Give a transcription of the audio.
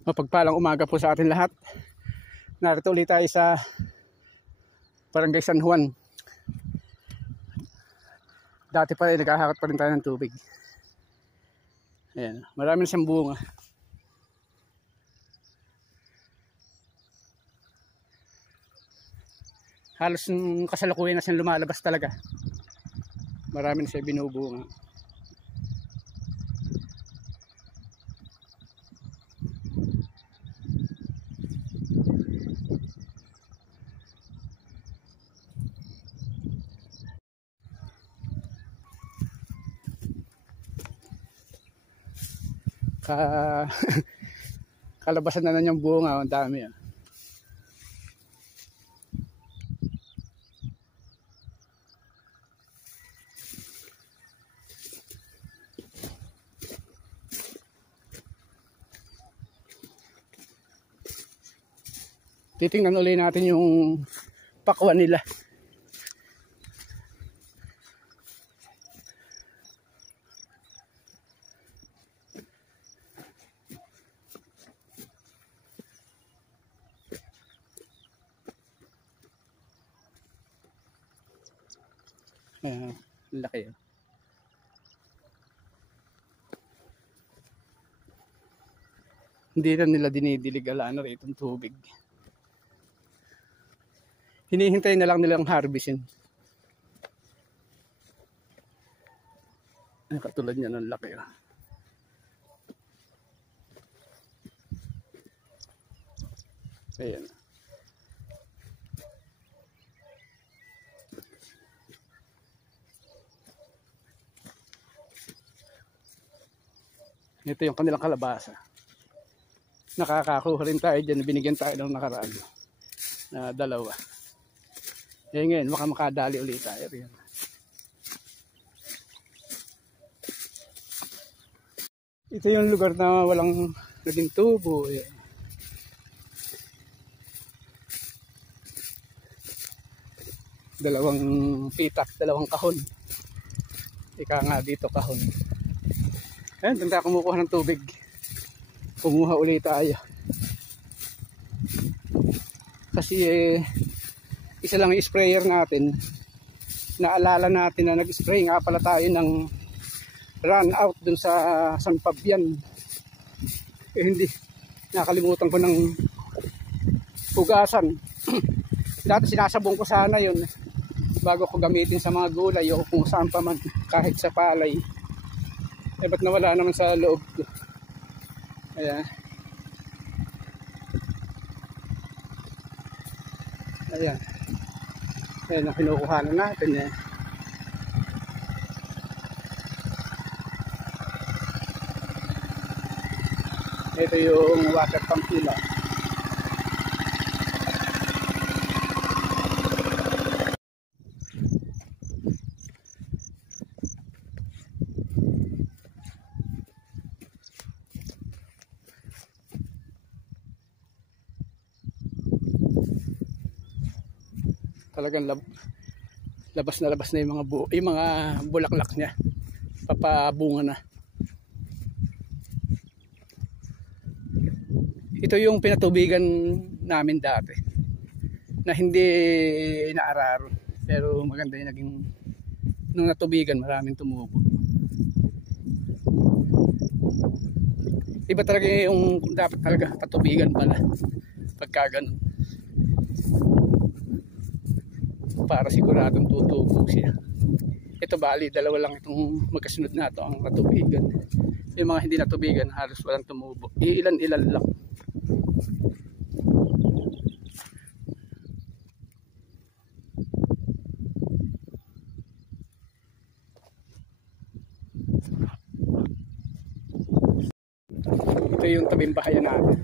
Mapagpalang umaga po sa atin lahat. Narito ulit tayo sa Barangay San Juan. Dati pa rin naghahakat pa rin tayo ng tubig. Ayan, marami na siyang bunga. Halos kasalukuyan na siyang lumalabas talaga. Marami na siya binubunga. Kalabasan na niyang bunga, ang dami ah. Titingnan ulit natin yung pakwan nila. Laki. Hindi na nila dinidilig alaan na rin itong tubig. Hinihintay na lang nilang harvestin. Katulad niya ng laki. Ayan. Ito yung kanilang kalabasa. Nakakakuha rin tayo dyan. Binigyan tayo ng nakaraan na dalawa. Eh ngayon, makadali ulit tayo. Ito yung lugar na walang naging tubo. Dalawang pitak, dalawang kahon. Ika nga dito kahon. Ayan, doon tayo kumukuha ng tubig. Kumuha ulit tayo. Kasi isa lang yung sprayer natin. Naalala natin na nag-spray nga pala tayo ng run out dun sa San Fabian. Hindi, nakalimutan ko ng hugasan. Dati sinasabong ko sana yun bago ko gamitin sa mga gulay o kung saan pa man, kahit sa palay. Eh ba't nawala naman sa loob ko? Ayan. Ayan. Ayan ang kinukuhanan natin eh. Ito yung water pump nila. Talagang labas na yung mga bulaklak niya. Papabunga na. Ito yung pinatubigan namin dati na hindi inaararo, pero maganda yung naging nung natubigan, maraming tumubo. Iba talaga yung dapat talaga patubigan pala pagka ganun, para siguradong tutubo siya. Ito bali, dalawa lang itong magkasunod na ito ang natubigan. Yung mga hindi natubigan halos walang tumubo, ilan-ilan lang. Ito yung tabing bahayan natin.